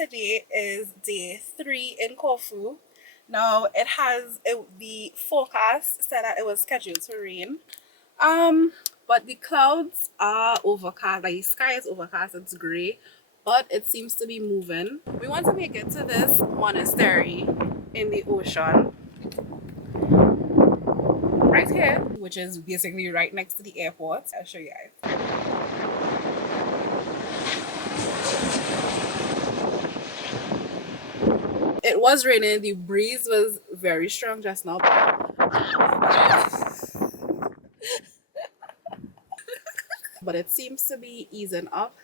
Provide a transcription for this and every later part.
today is day 3 in Corfu. Now the forecast said that it was scheduled to rain. But the clouds are overcast, like the sky is overcast, it's grey, but it seems to be moving. We want to make it to this monastery in the ocean right here, which is basically right next to the airport. I'll show you guys. It was raining, the breeze was very strong just now. But it seems to be easing up.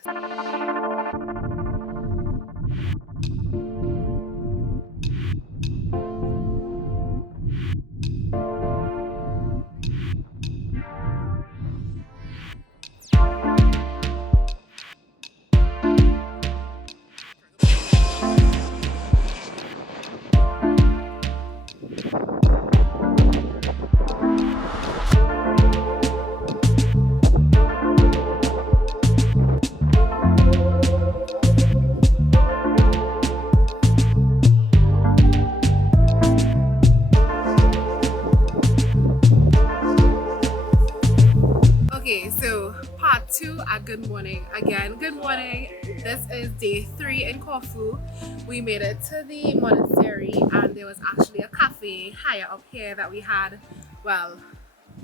Okay, so part 2 at good morning. Again, good morning. This is day 3 in Corfu. We made it to the monastery and there was actually a cafe higher up here that we had, well,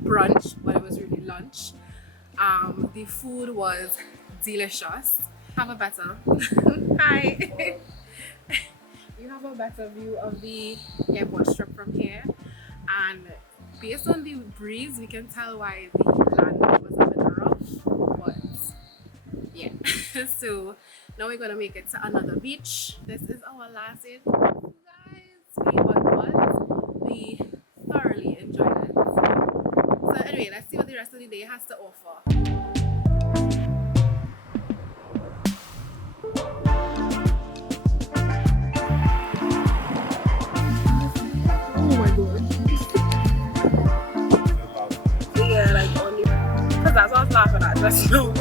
brunch, but it was really lunch. The food was delicious. Have a better hi. You have a better view of the airport strip from here, and based on the breeze we can tell why the land was a bit rough, but yeah. So now we're gonna make it to another beach. This is our last day, guys. We thoroughly enjoyed it. So anyway, let's see what the rest of the day has to offer. Oh my god. Yeah, like only because that's what I was laughing at just now.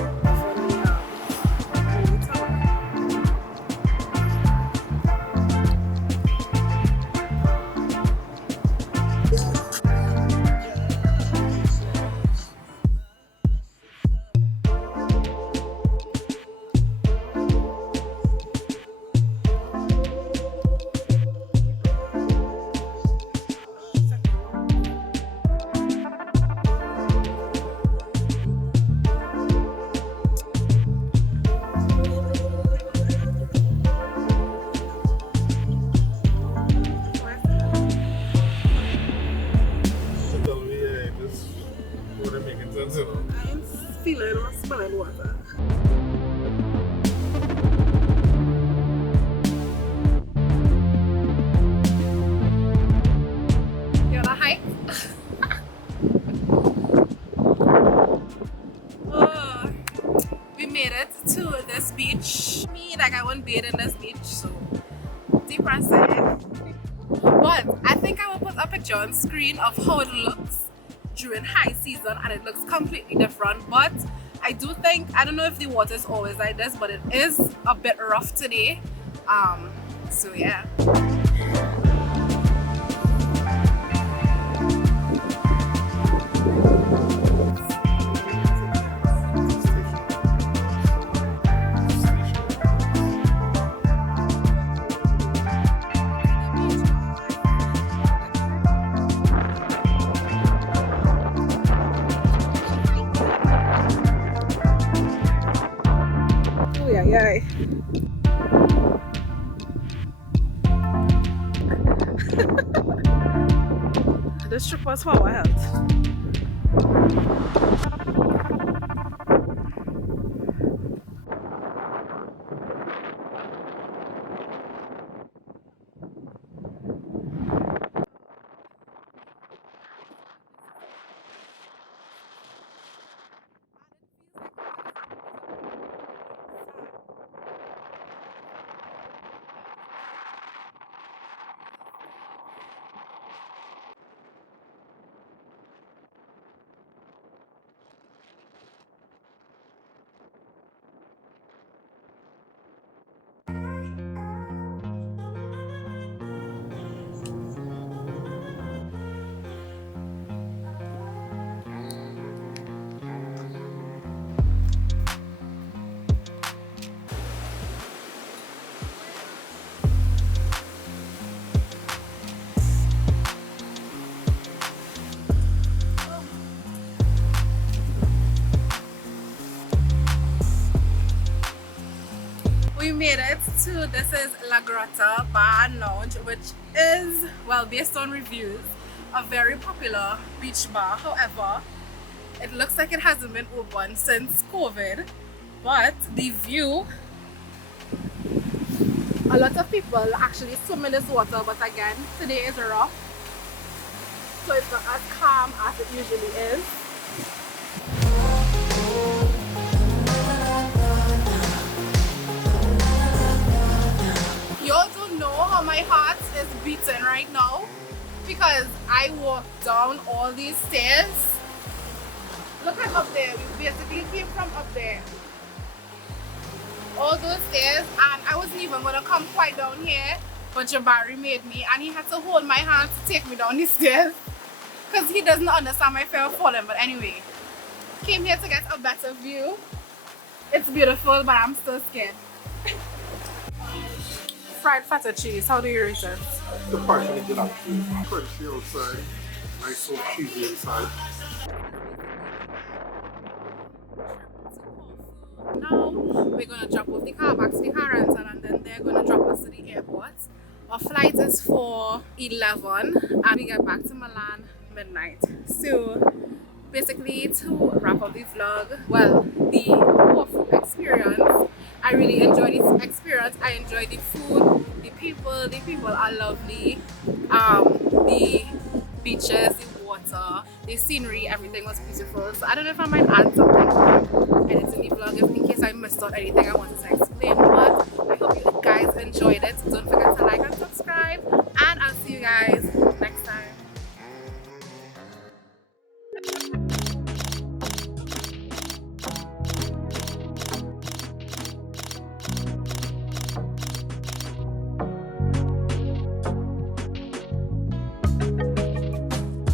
I'm feeling or smelling water. You wanna hike? Oh, we made it to this beach. Me, like I won't bathe in this beach, so depressing. But I think I will put a picture on screen of how it looks during high season, and it looks completely different. But I do think, I don't know if the water is always like this, but it is a bit rough today. So yeah. Oh yeah, yeah. This trip was for our health. made it to, this is La Grotta Bar and Lounge, which is, well, based on reviews, a very popular beach bar. However, it looks like it hasn't been open since COVID, but the view, a lot of people actually swim in this water, but again, today is rough, so it's not as calm as it usually is. Y'all don't know how my heart is beating right now because I walked down all these stairs. Look at up there, we basically came from up there. All those stairs, and I wasn't even gonna come quite down here, but Jabari made me, and he had to hold my hand to take me down the stairs because he doesn't understand my fear of falling. But anyway, came here to get a better view. It's beautiful, but I'm still scared. Fried feta cheese, how do you rate it? The partially did actually crunchy outside, nice soft cheesy inside. Now we're gonna drop off the car back to the car rental, and then they're gonna drop us to the airport. Our flight is for 11 and we get back to Milan midnight. So basically, to wrap up the vlog, well, the Corfu experience, I really enjoyed this experience. I enjoyed the food, the people are lovely, the beaches, the water, the scenery, everything was beautiful. So I don't know if I might add something and it's in the vlog in case I missed out anything I wanted to say.